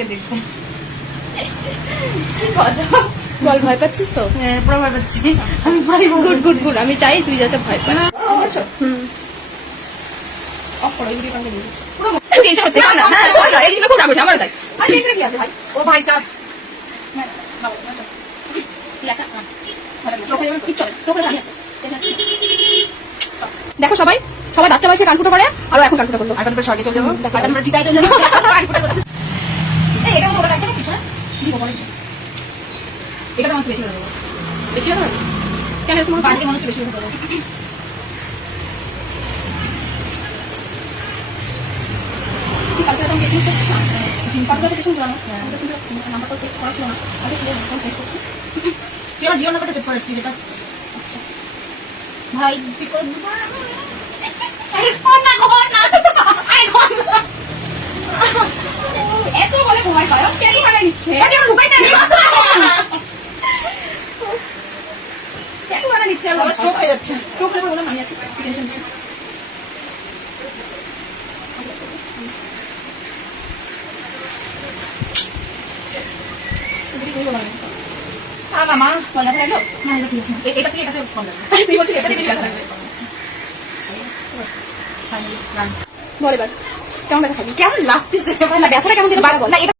থেকে দেখবো। বল, ভয় পাচ্ছিস তো? হ্যাঁ, পুরো ভয় পাচ্ছি। আমি পারিব। গুড গুড গুড, আমি চাই তুই যাতে ভয় পাস। অফ করো, এই ভিডিওটা দিয়ে দিস। পুরো টেনশন হচ্ছে না, না না, এই জিনিসটা খুব রাগ হচ্ছে আমার তাই। আর এখানে কি আছে ভাই? ও ভাই স্যার, দেখো সবাই সবাই বাচ্চা বয়সে কানফুটো করে, আর এখন কানফুটো করলো। আর তারপরে স্বর্গে চলে যাবো, আর তারপরে জিতায় চলে যাবো। এই এটা ওটা লাগবে না কিছু না? দিব বলে। এটা তো আমার বেশি হয়ে যাবে। বেশি হবে না? কেন এরকম মনে বাড়িতে মনে হচ্ছে বেশি হয়ে যাবে। তুই কালকে এরকম গেছিস তো? কালকে তো কিছু জানো? নাম্বারটা তো করা ছিল না। আগে ছিল, এখন চেঞ্জ করছি। তুই আমার জিও নাম্বারটা সেভ করেছিস যেটা। আচ্ছা। ভাই তুই করবি না। এত বলে ভয় পায়, কেন মানে নিচ্ছে? কেন মানে নিচ্ছে? আমার স্ট্রোক হয়ে যাচ্ছে। স্ট্রোক হলে বললাম আমি আছি, টেনশন নিচ্ছি। মামা বলা থাকলো না, এটা ঠিক আছে। এটা থেকে এটাতে কম লাগবে। তুই বলছিস এটা দিয়ে লাগবে। বল এবার কেমন ব্যথা খাবি? কেমন লাগতেছে? ব্যথাটা কেমন যেন বল না।